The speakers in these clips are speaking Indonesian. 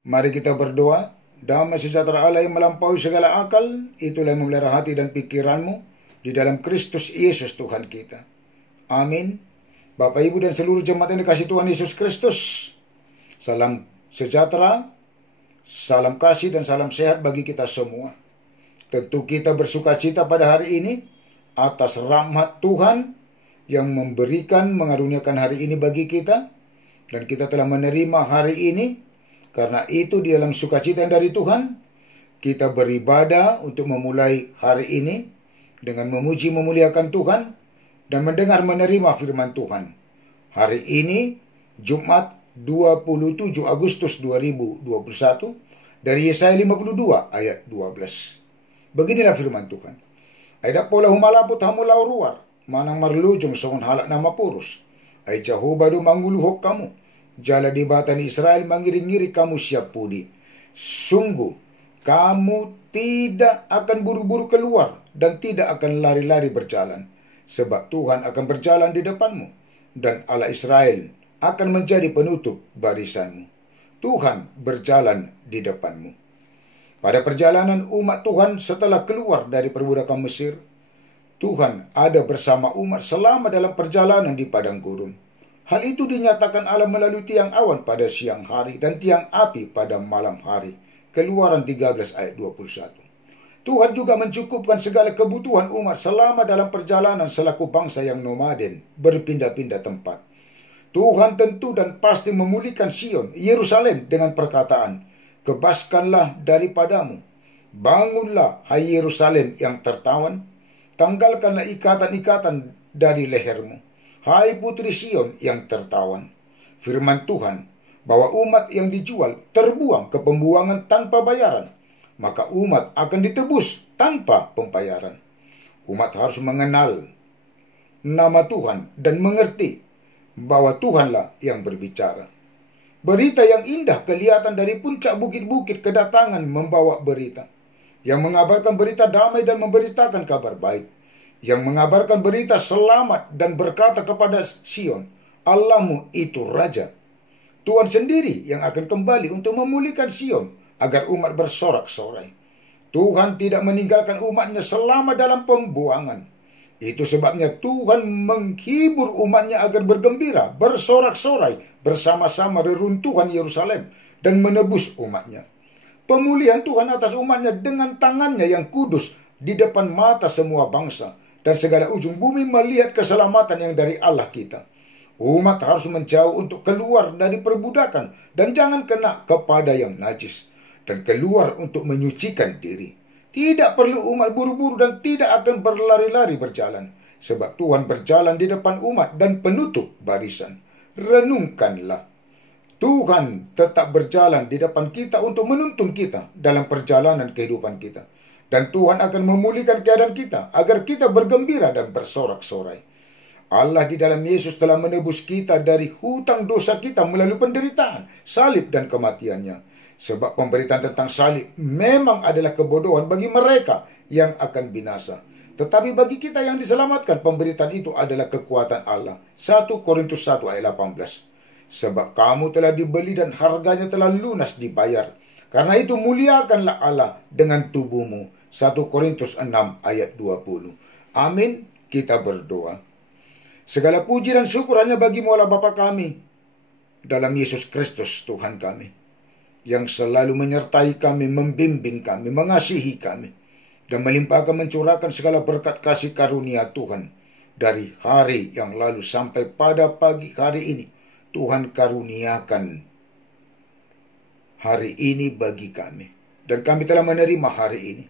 Mari kita berdoa. Damai sejahtera Allah yang melampaui segala akal, itulah yang memelihara hati dan pikiranmu di dalam Kristus Yesus Tuhan kita. Amin. Bapak, Ibu, dan seluruh jemaat yang dikasihi Tuhan Yesus Kristus, salam sejahtera, salam kasih, dan salam sehat bagi kita semua. Tentu kita bersuka cita pada hari ini atas rahmat Tuhan yang memberikan, mengaruniakan hari ini bagi kita, dan kita telah menerima hari ini. Karena itu di dalam sukacita yang dari Tuhan, kita beribadah untuk memulai hari ini dengan memuji memuliakan Tuhan dan mendengar menerima firman Tuhan. Hari ini Jumat 27 Agustus 2021 dari Yesaya 52 ayat 12. Beginilah firman Tuhan. Aida pola humalaput hamulau ruar, manang marlujung songon halak nama purus. Ai Jehovah do manguluhok kamu. Jala di batan Israel mengiri-ngiri kamu siap pudi. Sungguh, kamu tidak akan buru-buru keluar dan tidak akan lari-lari berjalan. Sebab Tuhan akan berjalan di depanmu dan Allah Israel akan menjadi penutup barisanmu. Tuhan berjalan di depanmu. Pada perjalanan umat Tuhan setelah keluar dari perbudakan Mesir, Tuhan ada bersama umat selama dalam perjalanan di padang gurun. Hal itu dinyatakan Allah melalui tiang awan pada siang hari dan tiang api pada malam hari. Keluaran 13 ayat 21. Tuhan juga mencukupkan segala kebutuhan umat selama dalam perjalanan selaku bangsa yang nomaden, berpindah-pindah tempat. Tuhan tentu dan pasti memulihkan Sion, Yerusalem dengan perkataan, "Kebaskanlah daripadamu. Bangunlah, hai Yerusalem yang tertawan. Tanggalkanlah ikatan-ikatan dari lehermu. Hai putri Sion yang tertawan." Firman Tuhan bahwa umat yang dijual terbuang ke pembuangan tanpa bayaran, maka umat akan ditebus tanpa pembayaran. Umat harus mengenal nama Tuhan dan mengerti bahwa Tuhanlah yang berbicara. Berita yang indah kelihatan dari puncak bukit-bukit kedatangan membawa berita yang mengabarkan berita damai dan memberitakan kabar baik, yang mengabarkan berita selamat dan berkata kepada Sion, "Allahmu itu Raja." Tuhan sendiri yang akan kembali untuk memulihkan Sion agar umat bersorak-sorai. Tuhan tidak meninggalkan umatnya selama dalam pembuangan. Itu sebabnya Tuhan menghibur umatnya agar bergembira, bersorak-sorai bersama-sama reruntuhan Yerusalem dan menebus umatnya. Pemulihan Tuhan atas umatnya dengan tangannya yang kudus di depan mata semua bangsa. Dan segala ujung bumi melihat keselamatan yang dari Allah kita. Umat harus menjauh untuk keluar dari perbudakan dan jangan kena kepada yang najis. Dan keluar untuk menyucikan diri. Tidak perlu umat buru-buru dan tidak akan berlari-lari berjalan. Sebab Tuhan berjalan di depan umat dan penutup barisan. Renungkanlah. Tuhan tetap berjalan di depan kita untuk menuntun kita dalam perjalanan kehidupan kita. Dan Tuhan akan memulihkan keadaan kita agar kita bergembira dan bersorak-sorai. Allah di dalam Yesus telah menebus kita dari hutang dosa kita melalui penderitaan, salib dan kematiannya. Sebab pemberitaan tentang salib memang adalah kebodohan bagi mereka yang akan binasa. Tetapi bagi kita yang diselamatkan, pemberitaan itu adalah kekuatan Allah. 1 Korintus 1 ayat 18. Sebab kamu telah dibeli dan harganya telah lunas dibayar. Karena itu muliakanlah Allah dengan tubuhmu. 1 Korintus 6 ayat 20. Amin. Kita berdoa. Segala puji dan syukur hanya bagi Allah Bapa kami dalam Yesus Kristus Tuhan kami, yang selalu menyertai kami, membimbing kami, mengasihi kami, dan melimpahkan mencurahkan segala berkat kasih karunia Tuhan dari hari yang lalu sampai pada pagi hari ini. Tuhan karuniakan hari ini bagi kami, dan kami telah menerima hari ini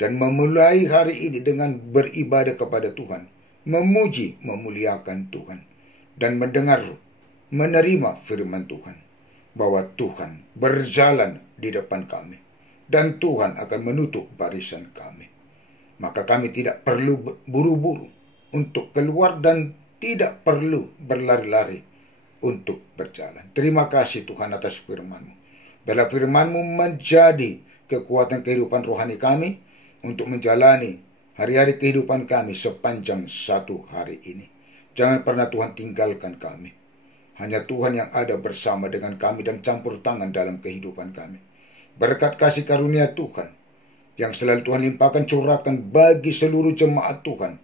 dan memulai hari ini dengan beribadah kepada Tuhan, memuji, memuliakan Tuhan, dan mendengar, menerima firman Tuhan, bahwa Tuhan berjalan di depan kami, dan Tuhan akan menutup barisan kami. Maka kami tidak perlu buru-buru untuk keluar dan tidak perlu berlari-lari untuk berjalan. Terima kasih Tuhan atas firman-Mu. Biarlah firman-Mu menjadi kekuatan kehidupan rohani kami, untuk menjalani hari-hari kehidupan kami sepanjang satu hari ini. Jangan pernah Tuhan tinggalkan kami. Hanya Tuhan yang ada bersama dengan kami dan campur tangan dalam kehidupan kami. Berkat kasih karunia Tuhan yang selalu Tuhan limpahkan curahkan bagi seluruh jemaat Tuhan,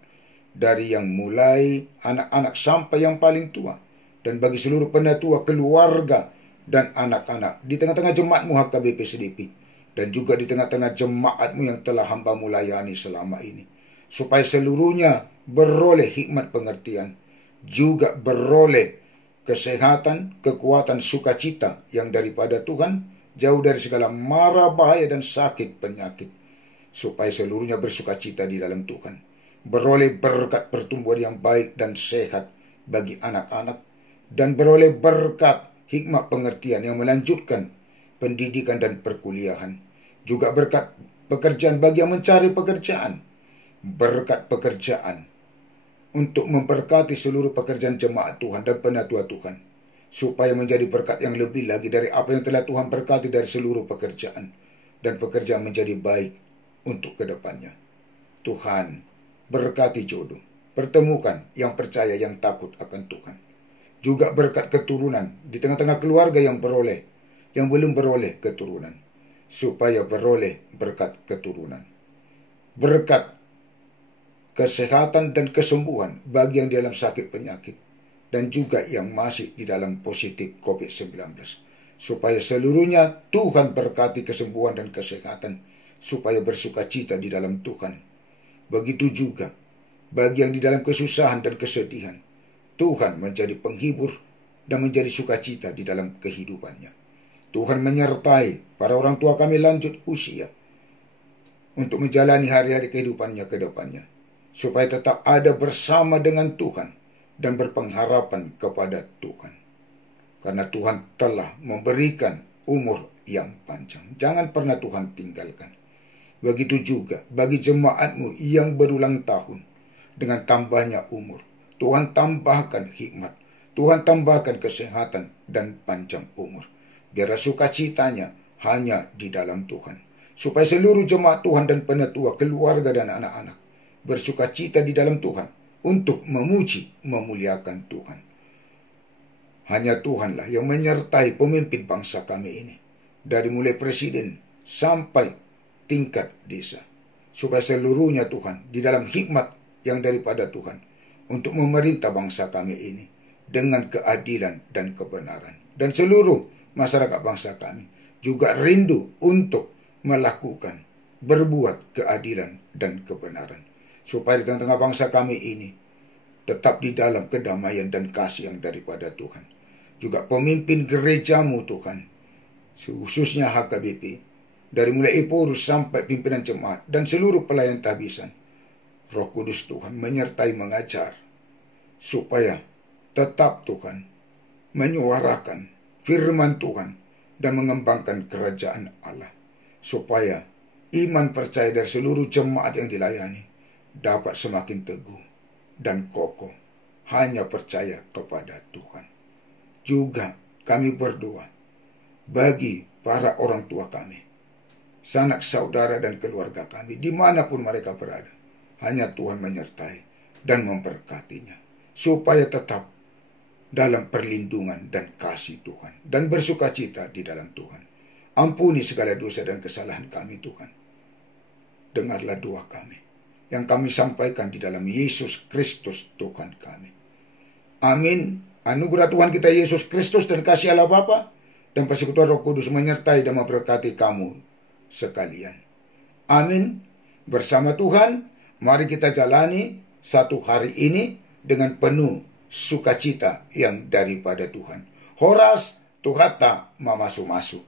dari yang mulai anak-anak sampai yang paling tua, dan bagi seluruh penatua, keluarga, dan anak-anak di tengah-tengah jemaatmu HKBP Sedipi, dan juga di tengah-tengah jemaatmu yang telah hamba-Mu layani selama ini, supaya seluruhnya beroleh hikmat pengertian, juga beroleh kesehatan, kekuatan, sukacita yang daripada Tuhan, jauh dari segala mara bahaya dan sakit penyakit, supaya seluruhnya bersukacita di dalam Tuhan, beroleh berkat pertumbuhan yang baik dan sehat bagi anak-anak, dan beroleh berkat hikmat pengertian yang melanjutkan pendidikan dan perkuliahan, juga berkat pekerjaan bagi yang mencari pekerjaan, berkat pekerjaan untuk memberkati seluruh pekerjaan jemaat Tuhan dan penatua Tuhan, supaya menjadi berkat yang lebih lagi dari apa yang telah Tuhan berkati dari seluruh pekerjaan, dan pekerjaan menjadi baik untuk kedepannya. Tuhan berkati jodoh, pertemukan yang percaya, yang takut akan Tuhan. Juga berkat keturunan di tengah-tengah keluarga yang beroleh, yang belum beroleh keturunan, supaya beroleh berkat keturunan. Berkat kesehatan dan kesembuhan bagi yang di dalam sakit penyakit, dan juga yang masih di dalam positif COVID-19. Supaya seluruhnya Tuhan berkati kesembuhan dan kesehatan, supaya bersukacita di dalam Tuhan. Begitu juga bagi yang di dalam kesusahan dan kesedihan, Tuhan menjadi penghibur dan menjadi sukacita di dalam kehidupannya. Tuhan menyertai para orang tua kami lanjut usia untuk menjalani hari-hari kehidupannya ke depannya, supaya tetap ada bersama dengan Tuhan dan berpengharapan kepada Tuhan. Karena Tuhan telah memberikan umur yang panjang. Jangan pernah Tuhan tinggalkan. Begitu juga bagi jemaatmu yang berulang tahun, dengan tambahnya umur, Tuhan tambahkan hikmat, Tuhan tambahkan kesehatan dan panjang umur. Biar sukacitanya hanya di dalam Tuhan, supaya seluruh jemaat Tuhan dan penatua, keluarga dan anak-anak bersukacita di dalam Tuhan untuk memuji, memuliakan Tuhan. Hanya Tuhanlah yang menyertai pemimpin bangsa kami ini, dari mulai presiden sampai tingkat desa, supaya seluruhnya Tuhan di dalam hikmat yang daripada Tuhan untuk memerintah bangsa kami ini dengan keadilan dan kebenaran. Dan seluruh masyarakat bangsa kami juga rindu untuk melakukan, berbuat keadilan dan kebenaran, supaya di tengah-tengah bangsa kami ini tetap di dalam kedamaian dan kasih yang daripada Tuhan. Juga pemimpin gerejamu Tuhan, khususnya HKBP, dari mulai Epurus sampai pimpinan jemaat dan seluruh pelayan tabisan, Roh Kudus Tuhan menyertai mengajar, supaya tetap Tuhan menyuarakan firman Tuhan dan mengembangkan kerajaan Allah, supaya iman percaya dari seluruh jemaat yang dilayani dapat semakin teguh dan kokoh, hanya percaya kepada Tuhan. Juga kami berdoa bagi para orang tua kami, sanak saudara dan keluarga kami, dimanapun mereka berada. Hanya Tuhan menyertai dan memberkatinya, supaya tetap dalam perlindungan dan kasih Tuhan, dan bersukacita di dalam Tuhan. Ampuni segala dosa dan kesalahan kami Tuhan. Dengarlah doa kami yang kami sampaikan di dalam Yesus Kristus Tuhan kami. Amin. Anugerah Tuhan kita Yesus Kristus dan kasih Allah Bapa dan persekutuan Roh Kudus menyertai dan memberkati kamu sekalian. Amin. Bersama Tuhan, mari kita jalani satu hari ini dengan penuh sukacita yang daripada Tuhan. Horas tuhata mamasu-masu.